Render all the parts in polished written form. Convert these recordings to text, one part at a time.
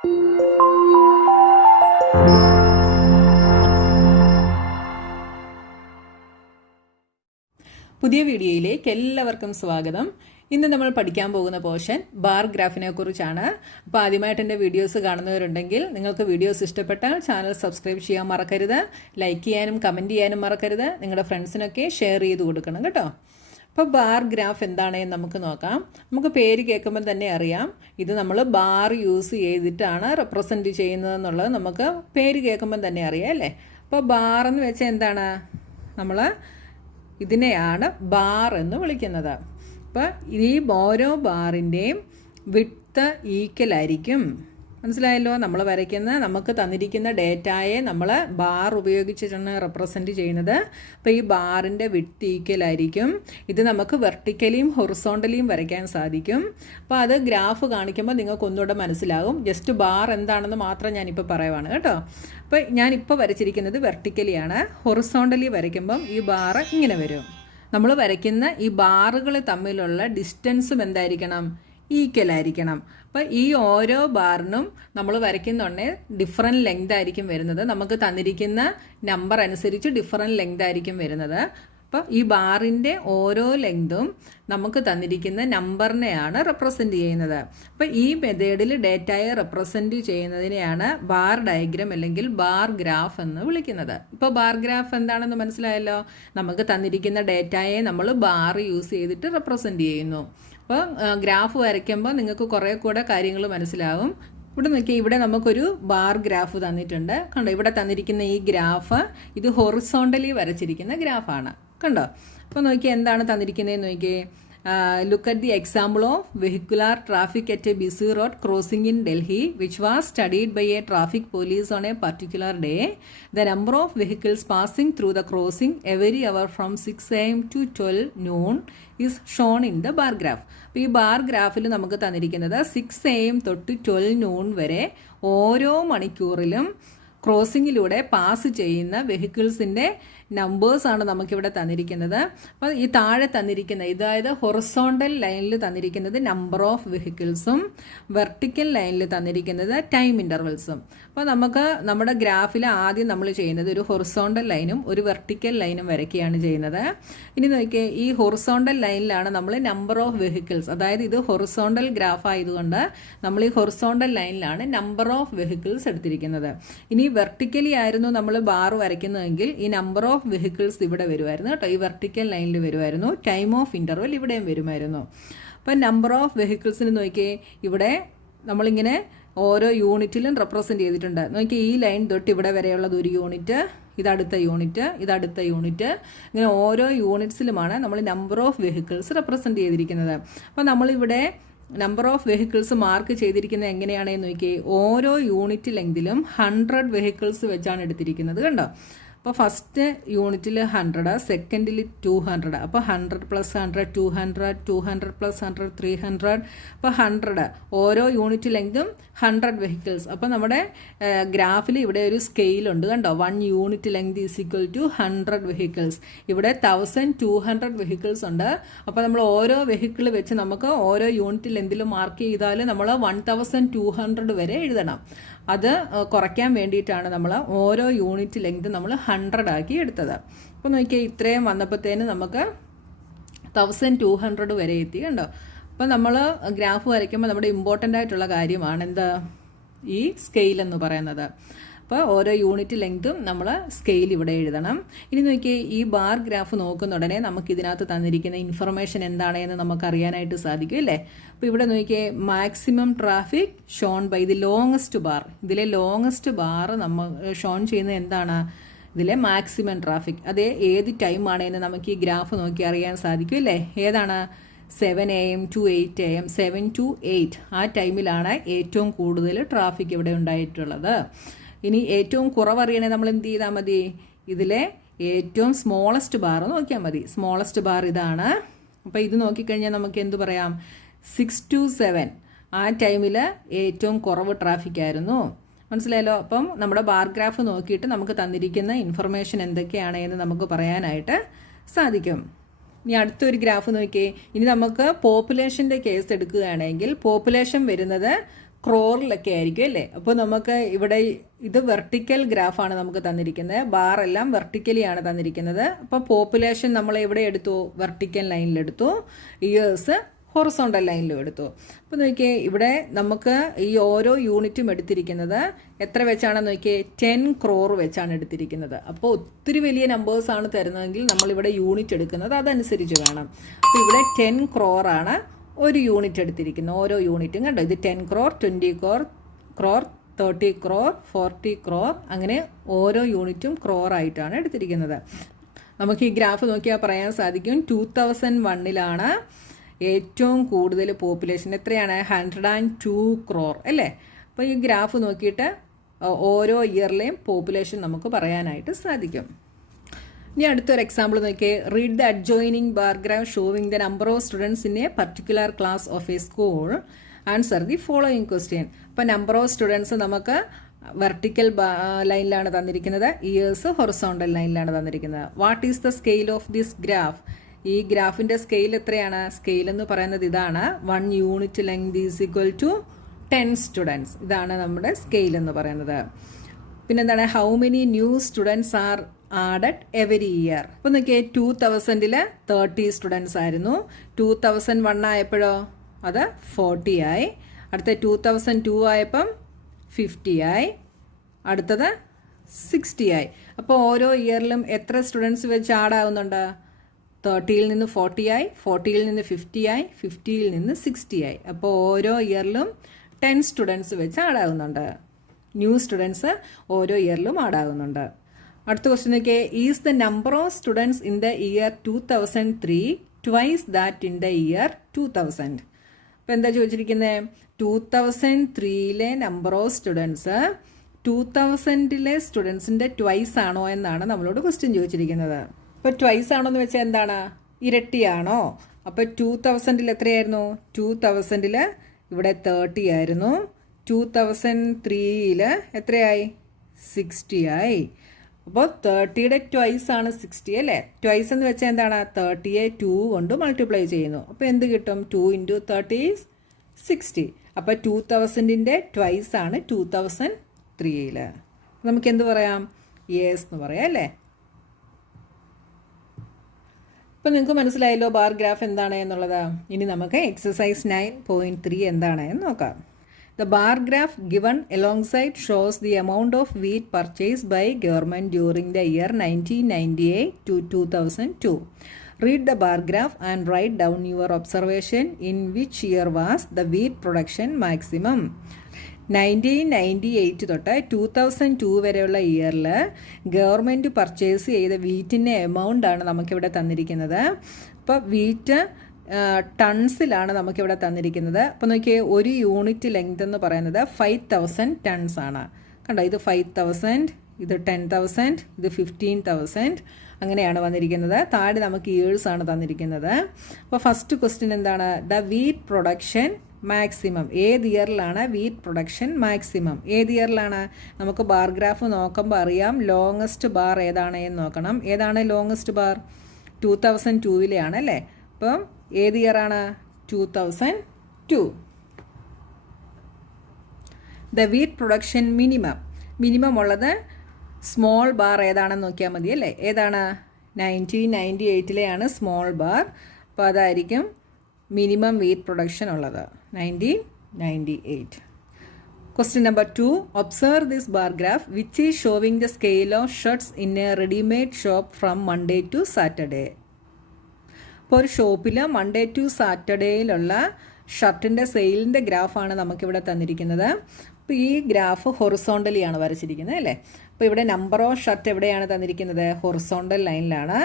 പുതിയ വീഡിയോയിലേക്ക് എല്ലാവർക്കും സ്വാഗതം. ഇന്ന് നമ്മൾ പഠിക്കാൻ പോകുന്ന പോർഷൻ ബാർ ഗ്രാഫിനെ കുറിച്ചാണ്. അപ്പോൾ ആദ്യമായിട്ട് എൻ്റെ വീഡിയോസ് കാണുന്നവരുണ്ടെങ്കിൽ നിങ്ങൾക്ക് വീഡിയോസ് ഇഷ്ടപ്പെട്ടാൽ ചാനൽ സബ്സ്ക്രൈബ് ചെയ്യാൻ മറക്കരുത്, ലൈക്ക് ചെയ്യാനും കമൻറ്റ് ചെയ്യാനും മറക്കരുത്, നിങ്ങളുടെ ഫ്രണ്ട്സിനൊക്കെ ഷെയർ ചെയ്ത് കൊടുക്കണം കേട്ടോ. അപ്പോൾ ബാർ ഗ്രാഫ് എന്താണെന്ന് നമുക്ക് നോക്കാം. നമുക്ക് പേര് കേൾക്കുമ്പോൾ തന്നെ അറിയാം ഇത് നമ്മൾ ബാർ യൂസ് ചെയ്തിട്ടാണ് റെപ്രസെൻറ്റ് ചെയ്യുന്നതെന്നുള്ളത് നമുക്ക് പേര് കേൾക്കുമ്പോൾ തന്നെ അറിയാം അല്ലേ. അപ്പോൾ ബാർ എന്ന് വെച്ചാൽ എന്താണ്, നമ്മൾ ഇതിനെയാണ് ബാർ എന്ന് വിളിക്കുന്നത്. അപ്പോൾ ഈ ഓരോ ബാറിൻ്റെയും വിഡ്ത്ത് ഈക്വൽ ആയിരിക്കും. മനസ്സിലായല്ലോ, നമ്മൾ വരയ്ക്കുന്ന നമുക്ക് തന്നിരിക്കുന്ന ഡേറ്റയെ നമ്മൾ ബാർ ഉപയോഗിച്ചിട്ടാണ് റെപ്രസെൻറ്റ് ചെയ്യുന്നത്. അപ്പോൾ ഈ ബാറിൻ്റെ വിഡ്ത്ത് ഈക്വൽ ആയിരിക്കും. ഇത് നമുക്ക് വെർട്ടിക്കലിയും ഹൊറിസോണ്ടലിയും വരയ്ക്കാൻ സാധിക്കും. അപ്പോൾ അത് ഗ്രാഫ് കാണിക്കുമ്പോൾ നിങ്ങൾക്ക് ഒന്നുകൂടെ മനസ്സിലാകും. ജസ്റ്റ് ബാർ എന്താണെന്ന് മാത്രം ഞാനിപ്പോൾ പറയുവാണ് കേട്ടോ. അപ്പോൾ ഞാനിപ്പോൾ വരച്ചിരിക്കുന്നത് വെർട്ടിക്കലിയാണ്. ഹൊറിസോണ്ടലി വരയ്ക്കുമ്പം ഈ ബാർ ഇങ്ങനെ വരും. നമ്മൾ വരയ്ക്കുന്ന ഈ ബാറുകൾ തമ്മിലുള്ള ഡിസ്റ്റൻസും എന്തായിരിക്കണം, ഈക്വൽ ആയിരിക്കണം. അപ്പോൾ ഈ ഓരോ ബാറിനും നമ്മൾ വരയ്ക്കുന്നുണ്ടെങ്കിൽ ഡിഫറെൻറ്റ് ലെങ്ത് ആയിരിക്കും വരുന്നത്. നമുക്ക് തന്നിരിക്കുന്ന നമ്പർ അനുസരിച്ച് ഡിഫറെൻറ്റ് ലെങ്ത് ആയിരിക്കും വരുന്നത്. അപ്പോൾ ഈ ബാറിൻ്റെ ഓരോ ലെങ്തും നമുക്ക് തന്നിരിക്കുന്ന നമ്പറിനെയാണ് റെപ്രസെൻറ്റ് ചെയ്യുന്നത്. അപ്പോൾ ഈ മെത്തേഡിൽ ഡേറ്റയെ റെപ്രസെൻറ്റ് ചെയ്യുന്നതിനെയാണ് ബാർ ഡയഗ്രാം അല്ലെങ്കിൽ ബാർ ഗ്രാഫ് എന്ന് വിളിക്കുന്നത്. ഇപ്പോൾ ബാർ ഗ്രാഫ് എന്താണെന്ന് മനസ്സിലായല്ലോ. നമുക്ക് തന്നിരിക്കുന്ന ഡേറ്റയെ നമ്മൾ ബാർ യൂസ് ചെയ്തിട്ട് റെപ്രസെൻറ്റ് ചെയ്യുന്നു. അപ്പോൾ ഗ്രാഫ് വരയ്ക്കുമ്പോൾ നിങ്ങൾക്ക് കുറേ കൂടെ കാര്യങ്ങൾ മനസ്സിലാവും. ഇവിടെ നോക്കി, ഇവിടെ നമുക്കൊരു ബാർ ഗ്രാഫ് തന്നിട്ടുണ്ട്. കണ്ടോ, ഇവിടെ തന്നിരിക്കുന്ന ഈ ഗ്രാഫ് ഇത് ഹൊറിസോണ്ടലി വരച്ചിരിക്കുന്ന ഗ്രാഫാണ്. കണ്ടോ, അപ്പോൾ നോക്കി എന്താണ് തന്നിരിക്കുന്നതെന്ന് നോക്കിയേ. Look at the example of vehicular traffic at a busy road crossing in Delhi, which was studied by a traffic police on a particular day. The number of vehicles passing through the crossing every hour from 6 AM to 12 noon is shown in the bar graph. അപ്പോൾ ഈ bar ഗ്രാഫിൽ നമുക്ക് തന്നിരിക്കുന്നത് 6 AM തൊട്ട് 12 noon വരെ ഓരോ മണിക്കൂറിലും ക്രോസിങ്ങിലൂടെ pass ചെയ്യുന്ന വെഹിക്കിൾസിൻ്റെ നമ്പേഴ്സാണ് നമുക്കിവിടെ തന്നിരിക്കുന്നത്. അപ്പോൾ ഈ താഴെ തന്നിരിക്കുന്ന, അതായത് ഹൊറിസോണ്ടൽ ലൈനിൽ തന്നിരിക്കുന്നത് നമ്പർ ഓഫ് വെഹിക്കിൾസും വെർട്ടിക്കൽ ലൈനിൽ തന്നിരിക്കുന്നത് ടൈം ഇൻ്റർവെൽസും. അപ്പോൾ നമുക്ക് നമ്മുടെ ഗ്രാഫിൽ ആദ്യം നമ്മൾ ചെയ്യുന്നത് ഒരു ഹൊറിസോണ്ടൽ ലൈനും ഒരു വെർട്ടിക്കൽ ലൈനും വരയ്ക്കുകയാണ് ചെയ്യുന്നത്. ഇനി നോക്കിയേ, ഈ ഹൊറിസോണ്ടൽ ലൈനിലാണ് നമ്മൾ നമ്പർ ഓഫ് വെഹിക്കിൾസ്, അതായത് ഇത് ഹൊറിസോണ്ടൽ ഗ്രാഫ് ആയതുകൊണ്ട് നമ്മൾ ഈ ഹൊറിസോണ്ടൽ ലൈനിലാണ് നമ്പർ ഓഫ് വെഹിക്കിൾസ് എടുത്തിരിക്കുന്നത്. ഇനി വെർട്ടിക്കലി ആയിരുന്നു നമ്മൾ ബാർ വരയ്ക്കുന്നതെങ്കിൽ ഈ നമ്പർ ഓഫ് വെഹിക്കിൾസ് ഇവിടെ വരുമായിരുന്നു കേട്ടോ, ഈ വെർട്ടിക്കൽ ലൈനിൽ വരുമായിരുന്നു. ടൈം ഓഫ് ഇൻ്റർവെൽ ഇവിടെയും വരുമായിരുന്നു. അപ്പോൾ നമ്പർ ഓഫ് വെഹിക്കിൾസിന് നോക്കിയേ, ഇവിടെ നമ്മളിങ്ങനെ ഓരോ യൂണിറ്റിലും റെപ്രസെൻറ്റ് ചെയ്തിട്ടുണ്ട്. നോക്കിയേ, ഈ ലൈൻ തൊട്ട് ഇവിടെ വരെയുള്ളത് ഒരു യൂണിറ്റ്, ഇതടുത്ത യൂണിറ്റ്, ഇതടുത്ത യൂണിറ്റ്, ഇങ്ങനെ ഓരോ യൂണിറ്റ്സിലുമാണ് നമ്മൾ നമ്പർ ഓഫ് വെഹിക്കിൾസ് റെപ്രസെൻറ്റ് ചെയ്തിരിക്കുന്നത്. അപ്പോൾ നമ്മളിവിടെ നമ്പർ ഓഫ് വെഹിക്കിൾസ് മാർക്ക് ചെയ്തിരിക്കുന്നത് എങ്ങനെയാണെന്ന് നോക്കിയേ, ഓരോ യൂണിറ്റ് ലെങ്തിലും 100 വെഹിക്കിൾസ് വെച്ചാണ് എടുത്തിരിക്കുന്നത്. കണ്ടോ, അപ്പോൾ ഫസ്റ്റ് യൂണിറ്റിൽ 100, സെക്കൻഡിൽ 200, അപ്പോൾ 100 + 100 200, 200 + 100 300, അപ്പോൾ 100 ഓരോ യൂണിറ്റ് ലെങ്തും 100 വെഹിക്കിൾസ്. അപ്പോൾ നമ്മുടെ ഗ്രാഫിൽ ഇവിടെ ഒരു സ്കെയിലുണ്ട് കണ്ടോ, 1 unit length is equal to 100 vehicles. ഇവിടെ 1200 വെഹിക്കിൾസ് ഉണ്ട്. അപ്പോൾ നമ്മൾ ഓരോ വെഹിക്കിൾ വെച്ച് നമുക്ക് ഓരോ യൂണിറ്റ് ലെങ്തിൽ മാർക്ക് ചെയ്താൽ നമ്മൾ 1200 വരെ എഴുതണം. അത് കുറയ്ക്കാൻ വേണ്ടിയിട്ടാണ് നമ്മൾ ഓരോ യൂണിറ്റ് ലെങ്ത് നമ്മൾ 100 ആക്കി എടുത്തത്. അപ്പോൾ നോക്കിയാൽ ഇത്രയും വന്നപ്പോഴത്തേന് നമുക്ക് 1200 വരെ എത്തി. കണ്ടോ, അപ്പോൾ നമ്മൾ ഗ്രാഫ് വരയ്ക്കുമ്പോൾ നമ്മുടെ ഇമ്പോർട്ടൻ്റ് ആയിട്ടുള്ള കാര്യമാണ് എന്താ, ഈ സ്കെയിൽ എന്ന് പറയുന്നത്. അപ്പോൾ ഓരോ യൂണിറ്റ് ലെങ്തും നമ്മൾ സ്കെയിൽ ഇവിടെ എഴുതണം. ഇനി നോക്കിയേ, ഈ ബാർ ഗ്രാഫ് നോക്കുന്ന ഉടനെ നമുക്ക് ഇതിനകത്ത് തന്നിരിക്കുന്ന ഇൻഫർമേഷൻ എന്താണെന്ന് നമുക്ക് അറിയാനായിട്ട് സാധിക്കും അല്ലേ. അപ്പോൾ ഇവിടെ നോക്കിയേ, maximum traffic shown by the longest bar. ഇതിലെ ലോങ്ങസ്റ്റ് ബാർ നമ്മൾ ഷോൺ ചെയ്യുന്നത് എന്താണ്, ഇതിലെ മാക്സിമം ട്രാഫിക്. അതേ ഏത് ടൈമാണെന്ന് നമുക്ക് ഈ ഗ്രാഫ് നോക്കി അറിയാൻ സാധിക്കും അല്ലേ. ഏതാണ്, 7 AM to 8 AM, 7 to 8 ആ ടൈമിലാണ് ഏറ്റവും കൂടുതൽ ട്രാഫിക് ഇവിടെ ഉണ്ടായിട്ടുള്ളത്. ഇനി ഏറ്റവും കുറവറിയണേ നമ്മൾ എന്ത് ചെയ്താൽ മതി, ഇതിലെ ഏറ്റവും സ്മോളസ്റ്റ് ബാർ നോക്കിയാൽ മതി. സ്മോളസ്റ്റ് ബാർ ഇതാണ്. അപ്പോൾ ഇത് നോക്കിക്കഴിഞ്ഞാൽ നമുക്ക് എന്ത് പറയാം, 6 to 7 ആ ടൈമിൽ ഏറ്റവും കുറവ് ട്രാഫിക് ആയിരുന്നു. മനസ്സിലായല്ലോ. അപ്പം നമ്മുടെ ബാർ ഗ്രാഫ് നോക്കിയിട്ട് നമുക്ക് തന്നിരിക്കുന്ന ഇൻഫർമേഷൻ എന്തൊക്കെയാണെന്ന് നമുക്ക് പറയാനായിട്ട് സാധിക്കും. ഇനി അടുത്തൊരു ഗ്രാഫ് നോക്കിയേ. ഇനി നമുക്ക് പോപ്പുലേഷൻ്റെ കേസ് എടുക്കുകയാണെങ്കിൽ പോപ്പുലേഷൻ വരുന്നത് ക്രോറിലൊക്കെ ആയിരിക്കും അല്ലേ. അപ്പോൾ നമുക്ക് ഇവിടെ ഇത് വെർട്ടിക്കൽ ഗ്രാഫാണ് നമുക്ക് തന്നിരിക്കുന്നത്. ബാറെല്ലാം വെർട്ടിക്കലിയാണ് തന്നിരിക്കുന്നത്. അപ്പോൾ പോപ്പുലേഷൻ നമ്മൾ എവിടെ എടുത്തു? വെർട്ടിക്കൽ ലൈനിലെടുത്തു. ഇയേഴ്സ് ഹൊറിസോണ്ടൽ ലൈനിലും എടുത്തു. അപ്പോൾ നോക്കിയേ, ഇവിടെ നമുക്ക് ഈ ഓരോ യൂണിറ്റും എടുത്തിരിക്കുന്നത് എത്ര വെച്ചാണെന്ന് നോക്കിയേ, 10 crore വെച്ചാണ് എടുത്തിരിക്കുന്നത്. അപ്പോൾ ഒത്തിരി വലിയ നമ്പേഴ്സാണ് തരുന്നതെങ്കിൽ നമ്മളിവിടെ യൂണിറ്റ് എടുക്കുന്നത് അതനുസരിച്ച് വേണം. അപ്പോൾ ഇവിടെ 10 crore ആണ് ഒരു യൂണിറ്റ് എടുത്തിരിക്കുന്നത്. ഓരോ യൂണിറ്റും കണ്ടോ, ഇത് 10 crore, 20 crore, 30 crore, 40 crore, അങ്ങനെ ഓരോ യൂണിറ്റും ക്രോർ ആയിട്ടാണ് എടുത്തിരിക്കുന്നത്. നമുക്ക് ഈ ഗ്രാഫ് നോക്കിയാൽ പറയാൻ സാധിക്കും 2001 ഏറ്റവും കൂടുതൽ പോപ്പുലേഷൻ എത്രയാണ്? 102 crore അല്ലേ. അപ്പോൾ ഈ ഗ്രാഫ് നോക്കിയിട്ട് ഓരോ ഇയറിലെയും പോപ്പുലേഷൻ നമുക്ക് പറയാനായിട്ട് സാധിക്കും. ഇനി അടുത്തൊരു എക്സാമ്പിൾ നോക്കിയേ. Read the adjoining bar graph showing the number of students in a particular class of a school. Answer the following question. അപ്പോൾ നമ്പർ ഓഫ് സ്റ്റുഡൻസ് നമുക്ക് വെർട്ടിക്കൽ ലൈനിലാണ് തന്നിരിക്കുന്നത്, ഇയേഴ്സ് ഹൊറിസോണ്ടൽ ലൈനിലാണ് തന്നിരിക്കുന്നത്. What is the scale of this graph? ഈ ഗ്രാഫിൻ്റെ scale എത്രയാണ്? Scale എന്ന് പറയുന്നത് ഇതാണ്. 1 unit length is equal to 10 students. ഇതാണ് നമ്മുടെ സ്കെയിൽ എന്ന് പറയുന്നത്. പിന്നെന്താണ്? How many new students are added every year. അപ്പോൾ നോക്കിയേ, 2000 30 സ്റ്റുഡൻസ് ആയിരുന്നു. 2001 ആയപ്പോഴോ അത് 40 ആയി. അടുത്ത 2002 ആയപ്പം 50 ആയി. അടുത്തത് 60 ആയി. അപ്പോൾ ഓരോ ഇയറിലും എത്ര സ്റ്റുഡൻസ് വെച്ച് ആഡാവുന്നുണ്ട്? 30ൽ നിന്ന് 40 ആയി, 40ൽ നിന്ന് 50 ആയി, 50ൽ നിന്ന് 60 ആയി. അപ്പോൾ ഓരോ ഇയറിലും 10 സ്റ്റുഡൻസ് വെച്ച് ആഡാകുന്നുണ്ട്. ന്യൂ സ്റ്റുഡൻസ് ഓരോ ഇയറിലും ആഡാകുന്നുണ്ട്. അടുത്ത ക്വസ്റ്റ്യൻ നോക്കിയേ. Is the number of students in the year 2003 twice that in the year 2000? അപ്പോൾ എന്താ ചോദിച്ചിരിക്കുന്നത്? 2003 നമ്പർ ഓഫ് സ്റ്റുഡൻസ് 2000 സ്റ്റുഡൻസിൻ്റെ ട്വൈസ് ആണോ എന്നാണ് നമ്മളോട് ക്വസ്റ്റ്യൻ ചോദിച്ചിരിക്കുന്നത്. ഇപ്പോൾ ട്വൈസ് ആണോ എന്ന് വെച്ചാൽ എന്താണ്? ഇരട്ടിയാണോ? അപ്പോൾ 2000 എത്രയായിരുന്നു? 2000 ഇവിടെ 30 ആയിരുന്നു. 2003 എത്രയായി? 60 ആയി. അപ്പോൾ 30യുടെ ട്വൈസ് ആണ് 60 അല്ലേ. ട്വൈസ് എന്ന് വെച്ചാൽ എന്താണ്? 30യെ 2 കൊണ്ട് മൾട്ടിപ്ലൈ ചെയ്യുന്നു. അപ്പോൾ എന്ത് കിട്ടും? 2 × 30 = 60. അപ്പോൾ 2000ൻ്റെ ട്വൈസ് ആണ് 2003. നമുക്ക് എന്ത് പറയാം? യെസ് എന്ന് പറയാം അല്ലേ. ഇപ്പം നിങ്ങൾക്ക് മനസ്സിലായല്ലോ ബാർ ഗ്രാഫ് എന്താണ് എന്നുള്ളത്. ഇനി നമുക്ക് എക്സസൈസ് 9.3 എന്താണ് എന്ന് നോക്കാം. The bar graph given alongside shows the amount of wheat purchased by government during the year 1998 to 2002. Read the bar graph and write down your observation in which year was the wheat production maximum. 1998 തൊട്ട് 2002 വരെയുള്ള ഇയറിൽ government purchase ചെയ്ത വീറ്റിൻ്റെ എമൗണ്ടാണ് നമുക്കിവിടെ തന്നിരിക്കുന്നത്. അപ്പോൾ wheat ടൺസിലാണ് നമുക്കിവിടെ തന്നിരിക്കുന്നത്. അപ്പോൾ നോക്കിയേ, ഒരു യൂണിറ്റ് ലെങ്ത് എന്ന് പറയുന്നത് 5000 ടൺസ് ആണ്. കണ്ടോ, ഇത് 5000, ഇത് 10,000, ഇത് 15,000, അങ്ങനെയാണ് വന്നിരിക്കുന്നത്. താഴെ നമുക്ക് ഇയേഴ്സ് ആണ് തന്നിരിക്കുന്നത്. അപ്പോൾ ഫസ്റ്റ് ക്വസ്റ്റ്യൻ എന്താണ്? The wheat production maximum. ഏത് ഇയറിലാണ് വീറ്റ് പ്രൊഡക്ഷൻ മാക്സിമം? ഏത് ഇയറിലാണ്? നമുക്ക് ബാർ ഗ്രാഫ് നോക്കുമ്പോൾ അറിയാം ലോങ്ങസ്റ്റ് ബാർ ഏതാണ് എന്ന് നോക്കണം. ഏതാണ് ലോങ്ങസ്റ്റ് ബാർ? 2002 അല്ലേ. അപ്പം ഏത് ഇയറാണ്? 2002. ദ വീറ്റ് പ്രൊഡക്ഷൻ മിനിമം ഉള്ളത് സ്മോൾ ബാർ ഏതാണെന്ന് നോക്കിയാൽ മതി അല്ലേ. ഏതാണ്? 1998 സ്മോൾ ബാർ. അപ്പോൾ അതായിരിക്കും മിനിമം വീറ്റ് പ്രൊഡക്ഷൻ ഉള്ളത് 1998. Question number 2. Observe this bar graph which is showing the scale of shirts in a ready-made shop from Monday to Saturday. ഇപ്പോൾ ഒരു ഷോപ്പിൽ മൺഡേ ടു സാറ്റർഡേയിലുള്ള ഷർട്ടിൻ്റെ സെയിലിൻ്റെ ഗ്രാഫാണ് നമുക്കിവിടെ തന്നിരിക്കുന്നത്. അപ്പോൾ ഈ ഗ്രാഫ് ഹൊറിസോണ്ടലിയാണ് വരച്ചിരിക്കുന്നത് അല്ലേ. അപ്പോൾ ഇവിടെ നമ്പർ ഓഫ് ഷർട്ട് എവിടെയാണ് തന്നിരിക്കുന്നത്? ഹൊറിസോണ്ടൽ ലൈനിലാണ്.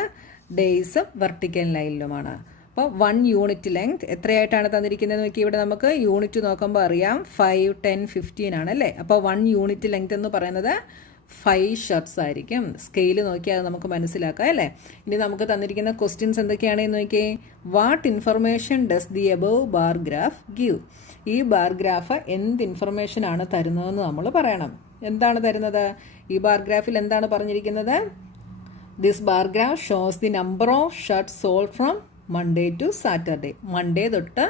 ഡേയ്സ് വെർട്ടിക്കൽ ലൈനിലുമാണ്. അപ്പോൾ 1 യൂണിറ്റ് ലെങ്ത് എത്രയായിട്ടാണ് തന്നിരിക്കുന്നത് നോക്കി. ഇവിടെ നമുക്ക് യൂണിറ്റ് നോക്കുമ്പോൾ അറിയാം 5, 10, 15 ആണ് അല്ലേ. അപ്പോൾ 1 യൂണിറ്റ് ലെങ്ത് എന്ന് പറയുന്നത് 5 ഷർട്ട്സ് ആയിരിക്കും. സ്കെയിൽ നോക്കിയാൽ നമുക്ക് മനസ്സിലാക്കാം അല്ലേ. ഇനി നമുക്ക് തന്നിരിക്കുന്ന ക്വസ്റ്റ്യൻസ് എന്തൊക്കെയാണെന്ന് നോക്കിയേ. What information does the above bar graph give? ഈ ബാർ ഗ്രാഫ് എന്ത് ഇൻഫർമേഷൻ ആണ് തരുന്നതെന്ന് നമ്മൾ പറയണം. എന്താണ് തരുന്നത്? ഈ ബാർ ഗ്രാഫിൽ എന്താണ് പറഞ്ഞിരിക്കുന്നത്? This bar graph shows the number of shirts sold from Monday to Saturday. Monday തൊട്ട്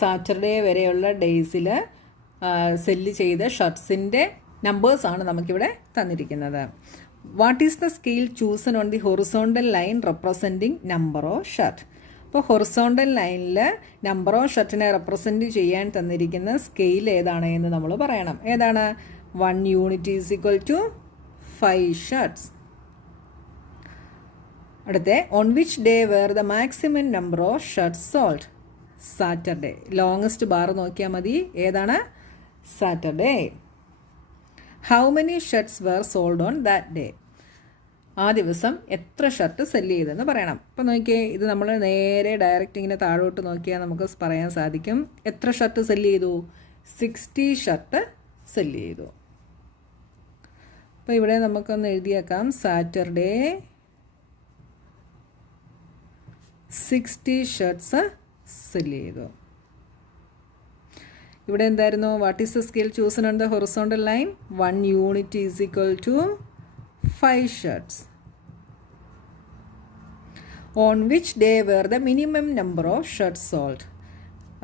സാറ്റർഡേ വരെയുള്ള ഡേയ്സിൽ സെല്ല് ചെയ്ത ഷർട്ട്സിൻ്റെ നമ്പേഴ്സാണ് നമുക്കിവിടെ തന്നിരിക്കുന്നത്. What is the scale chosen on the horizontal line representing number of shirt? അപ്പോൾ ഹൊറിസോണ്ടൽ ലൈനിൽ നമ്പർ ഓഫ് ഷർട്ടിനെ റെപ്രസെൻറ്റ് ചെയ്യാൻ തന്നിരിക്കുന്ന സ്കെയിൽ ഏതാണ് എന്ന് നമ്മൾ പറയണം. ഏതാണ്? 1 unit is equal to 5 shirts. അടുത്ത on which day were the maximum number of shirts sold? Saturday. Longest bar നോക്കിയാൽ മതി. ഏതാണ്? Saturday. How many shirts were sold on that day? ആ ദിവസം എത്ര ഷർട്ട് സെല്ല് ചെയ്തെന്ന് പറയണം. അപ്പോൾ നോക്കിയേ, ഇത് നമ്മൾ നേരെ ഡയറക്റ്റ് ഇങ്ങനെ താഴോട്ട് നോക്കിയാൽ നമുക്ക് പറയാൻ സാധിക്കും. എത്ര ഷർട്ട് സെല്ല് ചെയ്തു? 60 ഷർട്ട് സെല്ല് ചെയ്തു. അപ്പോൾ ഇവിടെ നമുക്കൊന്ന് എഴുതിയേക്കാം. സാറ്റർഡേ 60 ഷർട്ട്സ് സെല്ല് ചെയ്തു. ഇവിടെ എന്തായിരുന്നു? What is the scale chosen on the horizontal line? 1 unit is equal to 5 shirts. On which day were the minimum number of shirts sold?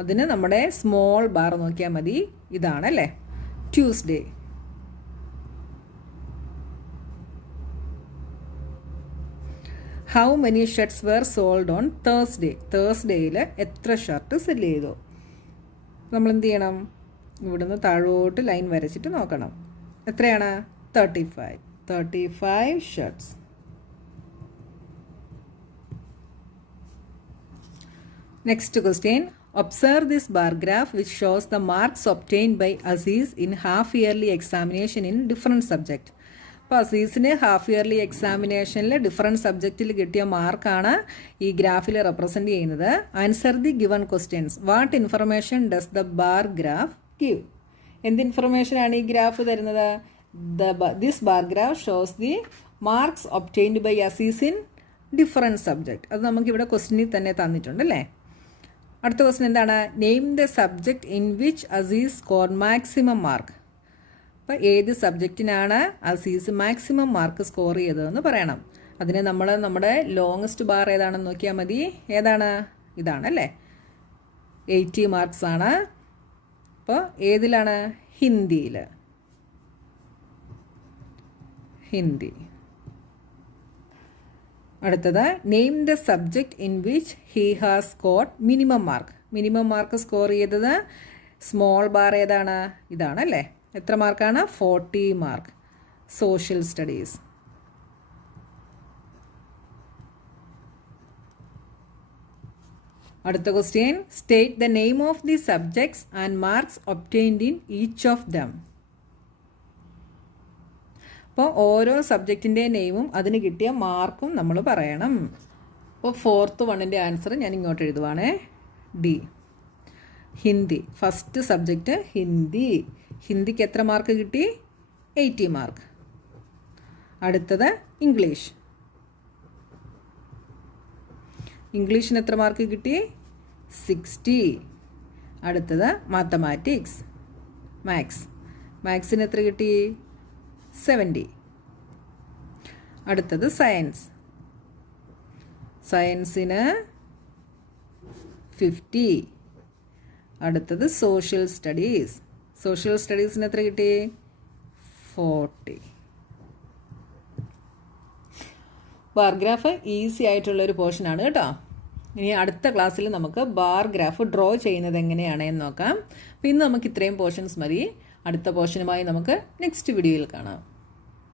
അതിന് നമ്മുടെ സ്മോൾ ബാർ നോക്കിയാൽ മതി. ഇതാണല്ലേ, Tuesday. How many shirts were sold on Thursday? തേഴ്സ്ഡേയിൽ എത്ര shirt cell ചെയ്തു? നമ്മൾ എന്ത് ചെയ്യണം? ഇവിടുന്ന് താഴോട്ട് ലൈൻ വരച്ചിട്ട് നോക്കണം. എത്രയാണ്? 35 shirts. Next question. Observe this bar graph which shows the marks obtained by Aziz in half yearly examination in different subject. അപ്പോൾ അസീസിന് ഹാഫ് ഇയർലി എക്സാമിനേഷനിൽ ഡിഫറെൻറ്റ് സബ്ജക്റ്റിൽ കിട്ടിയ മാർക്കാണ് ഈ ഗ്രാഫിൽ റെപ്രസെൻറ്റ് ചെയ്യുന്നത്. Answer the given questions. What information does the bar graph give? എന്ത് ഇൻഫർമേഷനാണ് ഈ ഗ്രാഫ് തരുന്നത്? This bar graph shows the marks obtained by Aziz in different subject. അത് നമുക്കിവിടെ ക്വസ്റ്റ്യനിൽ തന്നെ തന്നിട്ടുണ്ട് അല്ലേ. അടുത്ത ക്വസ്റ്റ്യൻ എന്താണ്? Name the subject in which Aziz score maximum mark. അപ്പോൾ ഏത് സബ്ജക്റ്റിനാണ് അസീസ് മാക്സിമം മാർക്ക് സ്കോർ ചെയ്തതെന്ന് പറയണം. അതിന് നമ്മൾ നമ്മുടെ ലോങ്ങസ്റ്റ് ബാർ ഏതാണെന്ന് നോക്കിയാൽ മതി. ഏതാണ്? ഇതാണല്ലേ, 80 മാർക്സ് ആണ്. അപ്പോൾ ഏതിലാണ്? ഹിന്ദിയിൽ. ഹിന്ദി. അടുത്തത് name the subject in which he has scored minimum mark. Minimum mark score ചെയ്തത് സ്മോൾ ബാർ ഏതാണ്? ഇതാണല്ലേ. എത്ര മാർക്കാണ്? 40 മാർക്ക്. Social studies. അടുത്ത question. State the name of the subjects and marks obtained in each of them. അപ്പോൾ ഓരോ സബ്ജക്റ്റിൻ്റെ നെയിമും അതിന് കിട്ടിയ മാർക്കും നമ്മൾ പറയണം. അപ്പോൾ 4th വണ്ണിൻ്റെ ആൻസർ ഞാൻ ഇങ്ങോട്ട് എഴുതുവാണേ. D, Hindi. First subject Hindi. ഹിന്ദിക്ക് എത്ര മാർക്ക് കിട്ടി? 80 മാർക്ക്. അടുത്തത് ഇംഗ്ലീഷ്. ഇംഗ്ലീഷിന് എത്ര മാർക്ക് കിട്ടി? 60. അടുത്തത് മാത്തമാറ്റിക്സ്, മാത്സ്. മാത്സിന് എത്ര കിട്ടി? 70. അടുത്തത് സയൻസ്. സയൻസിന് 50. അടുത്തത് സോഷ്യൽ സ്റ്റഡീസ്. സോഷ്യൽ സ്റ്റഡീസിന് എത്ര കിട്ടി? 40. ബാർ ഗ്രാഫ് ഈസി ആയിട്ടുള്ളൊരു പോർഷനാണ് കേട്ടോ. ഇനി അടുത്ത ക്ലാസ്സിൽ നമുക്ക് ബാർ ഗ്രാഫ് ഡ്രോ ചെയ്യുന്നത് എങ്ങനെയാണ് എന്ന് നോക്കാം. അപ്പോൾ ഇന്ന് നമുക്ക് ഇത്രയും പോർഷൻസ് മതി. അടുത്ത പോർഷനുമായി നമുക്ക് നെക്സ്റ്റ് വീഡിയോയിൽ കാണാം.